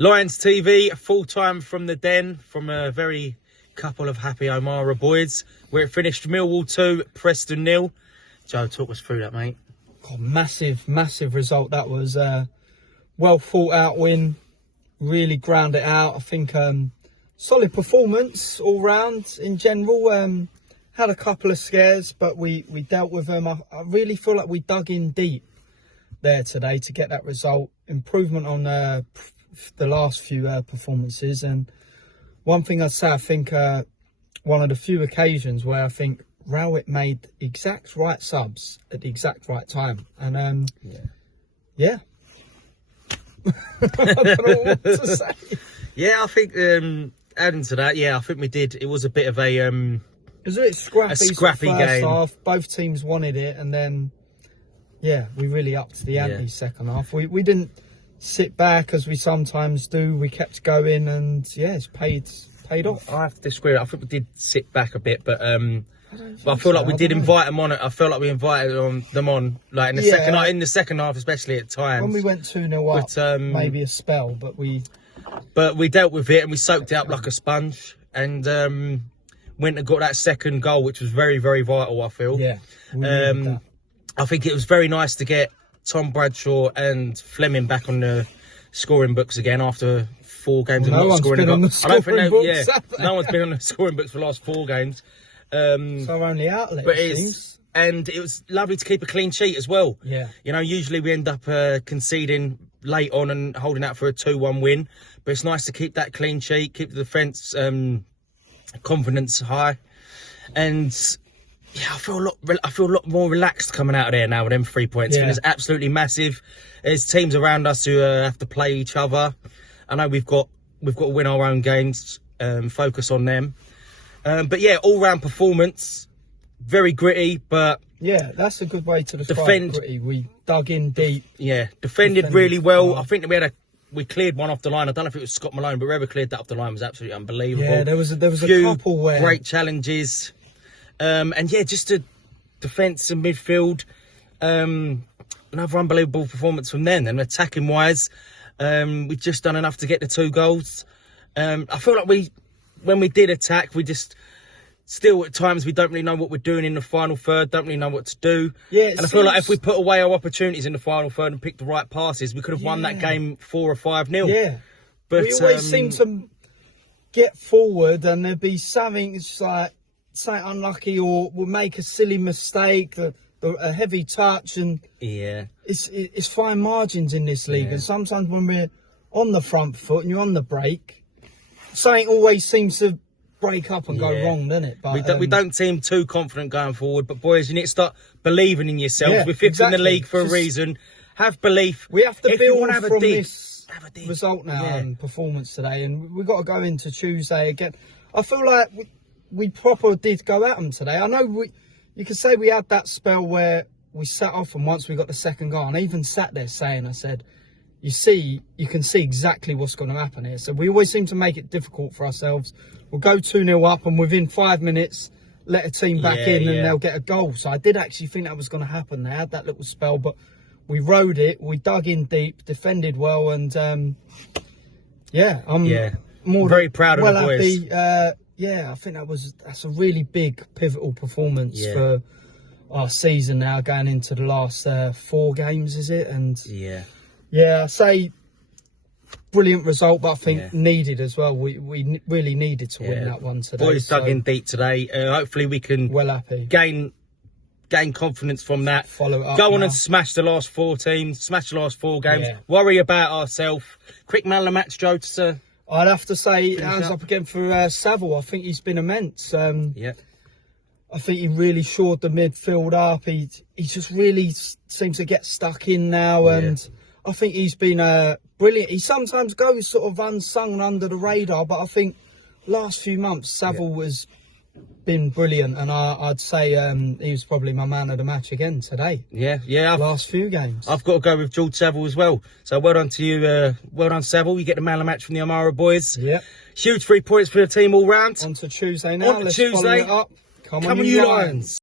Lions TV, full time from the den, from a very couple of happy O'Mara boys, where it finished Millwall 2, Preston 0. Joe, talk us through that, mate. God, massive result. That was well thought out win. Really ground it out. I think solid performance all round in general. Had a couple of scares, but we dealt with them. I really feel like we dug in deep there today to get that result. Improvement on the last few performances. And one thing I'd say, I think one of the few occasions where I think Rowett made exact right subs at the exact right time. And yeah. I don't know what to say. Yeah, I think adding to that, I think we did. It was a bit of a it was a bit scrappy game. First half. Both teams wanted it, and then we really upped the ante second half. We didn't sit back as we sometimes do. We kept going, and it's paid off. I have to disagree. I think we did sit back a bit, but I feel like we did invite them on. I feel like we invited them on, like in the second half, especially at times. When we went 2-0 up, maybe a spell, but we dealt with it and we soaked it up like a sponge, and went and got that second goal, which was very, very vital. I feel. Yeah. We needed that. I think it was very nice to get Tom Bradshaw and Fleming back on the scoring books again after 4 games of not scoring a goal. No one's been on the scoring books for the last 4 games. So only outlet, and it was lovely to keep a clean sheet as well. Yeah. You know, usually we end up conceding late on and holding out for a 2-1 win, but it's nice to keep that clean sheet, keep the defence confidence high, and I feel a lot more relaxed coming out of there now with them 3 points. And it's absolutely massive. There's teams around us who have to play each other. I know we've got to win our own games, focus on them. But all-round performance, very gritty, but that's a good way to describe gritty. We dug in deep. Yeah, defended really well. I think we cleared one off the line. I don't know if it was Scott Malone, but whoever cleared that off the line was absolutely unbelievable. Yeah, there was a couple where great challenges, just a defence and midfield. Another unbelievable performance from them. And attacking wise, we've just done enough to get the 2 goals. I feel like when we did attack, we just still at times we don't really know what we're doing in the final third, don't really know what to do. I feel like if we put away our opportunities in the final third and picked the right passes, we could have won that game 4 or 5-0. Yeah, but we always seem to get forward and there'd be something like unlucky, or we'll make a silly mistake, a heavy touch, and it's fine margins in this league. And sometimes when we're on the front foot and you're on the break, something always seems to break up and go wrong, doesn't it? But we don't seem too confident going forward. But boys, you need to start believing in yourselves. We're 5th in the league for a reason. Have belief. We have to build from this result now and performance today, and we've got to go into Tuesday again. I feel like we proper did go at them today. I know you could say we had that spell where we sat off, and once we got the second goal, and I even sat there saying, I said, you can see exactly what's going to happen here. So we always seem to make it difficult for ourselves. We'll go 2-0 up, and within 5 minutes, let a team back in, and they'll get a goal. So I did actually think that was going to happen. They had that little spell, but we rode it. We dug in deep, defended well, and I'm very proud of the boys. Happy. I think that's a really big pivotal performance for our season now, going into the last 4 games, is it? And I say brilliant result, but I think needed as well. We really needed to win that one today. Boys dug in deep today. Hopefully we can gain confidence from that. Follow it up. Go on and smash the last 4 teams, smash the last 4 games. Worry about ourselves. Quick man of the match, Joe. I'd have to say hands up again for Saville. I think he's been immense. I think he really shored the midfield up. He just really seems to get stuck in now, and I think he's been brilliant. He sometimes goes sort of unsung and under the radar, but I think last few months Saville has been brilliant, and I'd say he was probably my man of the match again today. Last few games. I've got to go with George Saville as well. So well done to you, well done Saville. You get the man of the match from the O'Mara boys. Huge 3 points for the team all round. On to Tuesday now. Let's follow it up. Come on you Lions.